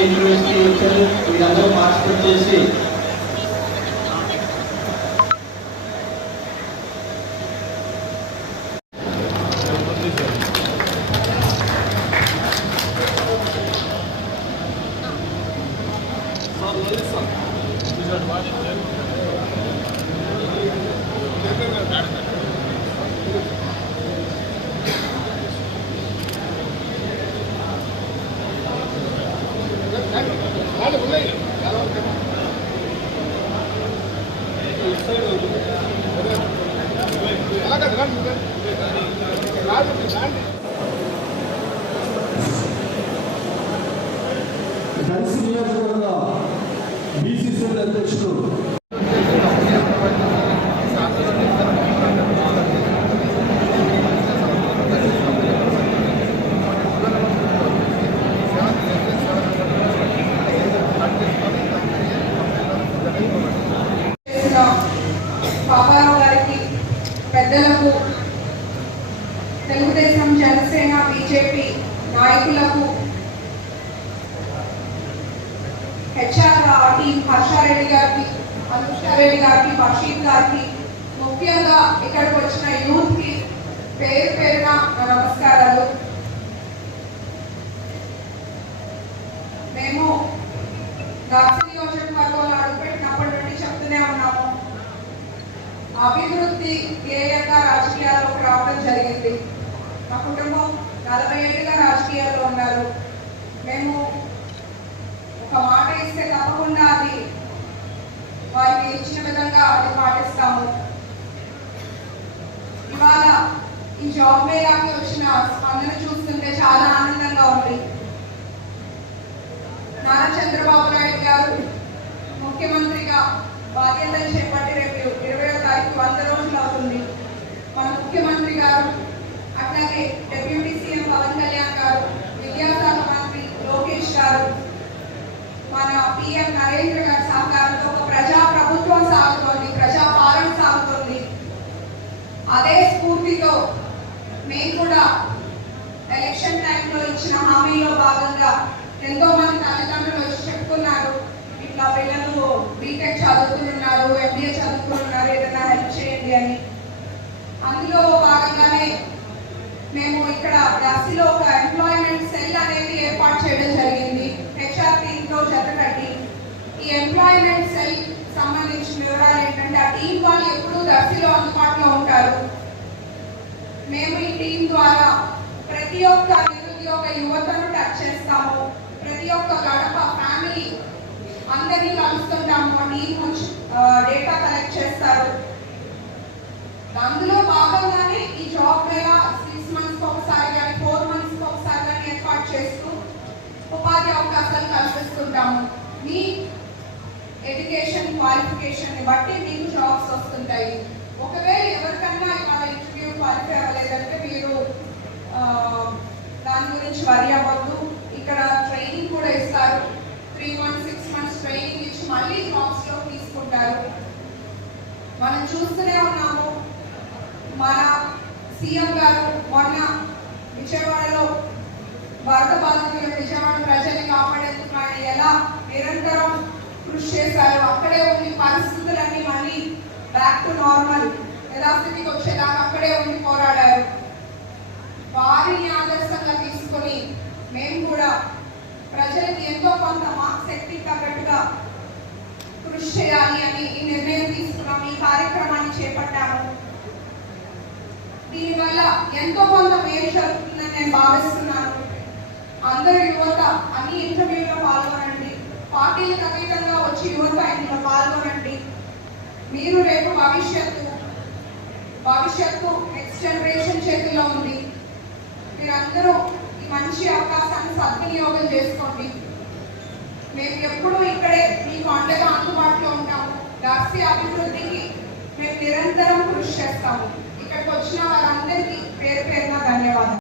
ఇంటర్వ్యూస్కి వచ్చారు వీళ్ళందరూ పార్టిసిపేట్ చేసి దర్శి నియోజకవర్గ బీసీసీ అధ్యక్షుడు బాబారావు గారికి పెద్దలకు తెలుగుదేశం జనసేన బీజేపీ నాయకులకు హెచ్ఆర్ టీం హర్షారెడ్డి గారికి అనుష్కారెడ్డి గారికి బషీర్ గారికి ముఖ్యంగా ఇక్కడికి వచ్చిన యూత్కి పేరు పేరున నమస్కారాలు. మేము దర్శి అభివృద్ధి ధ్యేయంగా రాజకీయాల్లోకి రావడం జరిగింది. మా కుటుంబం నలభై ఏళ్ళుగా రాజకీయాల్లో ఉన్నారు. మేము ఒక మాట ఇస్తే తప్పకుండా అది వారికి ఇచ్చిన విధంగా అది పాటిస్తాము. ఇవాళ ఈ జాబ్ మేళాకి వచ్చిన స్పందన చూస్తుంటే చాలా ఆనందంగా ఉంది. నారా చంద్రబాబు నాయుడు గారు ముఖ్యమంత్రిగా బాధ్యతలు చేపట్టి రేపు వంద రోజులు అవుతుంది. మన ముఖ్యమంత్రి గారు అట్లాగే డిప్యూటీ సీఎం పవన్ కళ్యాణ్ గారు విద్యాశాఖ మంత్రి లోకేష్ గారు మన పిఎం నరేంద్ర గారి సహకారంతో ఒక ప్రజా ప్రభుత్వం సాగుతోంది ప్రజా పాలన సాగుతోంది. అదే స్ఫూర్తితో మేము కూడా ఎలక్షన్ టైంలో ఇచ్చిన హామీలో భాగంగా ఎంతో మంది తల్లిదండ్రులు వచ్చి చెప్పుకున్నారు ఇట్లా పిల్లలు బీటెక్ చదువుతున్నారు ఎంబీఏ చదువుతున్నారు ఏదైనా హెల్ప్ చేయండి అని అందులో భాగంగానే మేము ఇక్కడ దర్శిలో ఒక ఎంప్లాయ్మెంట్ సెల్ అనేది ఏర్పాటు చేయడం జరిగింది. హెచ్ఆర్ టీంతో జతకట్టి ఈ ఎంప్లాయ్మెంట్ సెల్ సంబంధించిన వివరాలు ఏంటంటే ఆ టీం వాళ్ళు ఎప్పుడూ దర్శిలో అందుబాటులో ఉంటారు. మేము ఈ టీం ద్వారా ప్రతి ఒక్క నిరుద్యోగ యువతను టచ్ చేస్తాము. ప్రతి ఒక్క గడప ఫ్యామిలీ అందరినీ కలుస్తుంటాము. టీం డేటా కలెక్ట్ చేస్తారు. అందులో భాగంగానే ఈ జాబ్ మీద సిక్స్ మంత్స్ ఒకసారి కానీ ఫోర్ మంత్స్ ఒకసారి కానీ ఏర్పాటు చేస్తూ ఉపాధి అవకాశాలు కల్పిస్తుంటాము. మీ ఎడ్యుకేషన్ క్వాలిఫికేషన్ బట్టి మీకు జాబ్స్ వస్తుంటాయి. ఒకవేళ ఎవరికన్నా ఇవాళ ఇంటర్వ్యూ క్వాలిఫై అవ్వలేదంటే మీరు దాని గురించి వరి అవ్వద్దు. ఇక్కడ ట్రైనింగ్ కూడా ఇస్తారు. Three months six months training ఇచ్చి మళ్ళీ జాబ్స్లో తీసుకుంటారు. మనం చూస్తూనే ఉన్నాం మన సీఎం గారు మొన్న విజయవాడలో వరద బాధితుల విజయవాడ ప్రజల్ని కాపాడేందుకు ఆయన ఎలా నిరంతరం కృషి చేశారు అక్కడే ఉండి పరిస్థితులన్నీ మళ్ళీ బ్యాక్ టు నార్మల్ యథాస్థితికి వచ్చేదాకా అక్కడే ఉండి పోరాడారు. వారిని ఆదర్శంగా తీసుకొని మేము కూడా ప్రజలకి ఎంతో కొంత మా శక్తి తగ్గట్టుగా కృషి చేయాలి అని ఈ నిర్ణయం తీసుకున్నాం. ఈ కార్యక్రమాన్ని చేపట్టాము. దీనివల్ల ఎంతో కొంత మేలు జరుగుతుందని నేను భావిస్తున్నాను. అందరూ యువత అన్ని ఇంటర్వ్యూలో పాల్గొనండి. పార్టీలకు అతీతంగా వచ్చి యువత ఇందులో పాల్గొనండి. మీరు రేపు భవిష్యత్తు భవిష్యత్తు నెక్స్ట్ జనరేషన్ చేతిలో ఉంది. మీరందరూ ఈ మంచి అవకాశాన్ని సద్వినియోగం చేసుకోండి. మేము ఎప్పుడూ ఇక్కడే మీకు అండగా అందుబాటులో ఉంటాము దర్శి అభివృద్ధికి మేము నిరంతరం కృషి చేస్తాము. ఇక్కడికి వచ్చిన వారందరికీ పేరు పేరున ధన్యవాదాలు.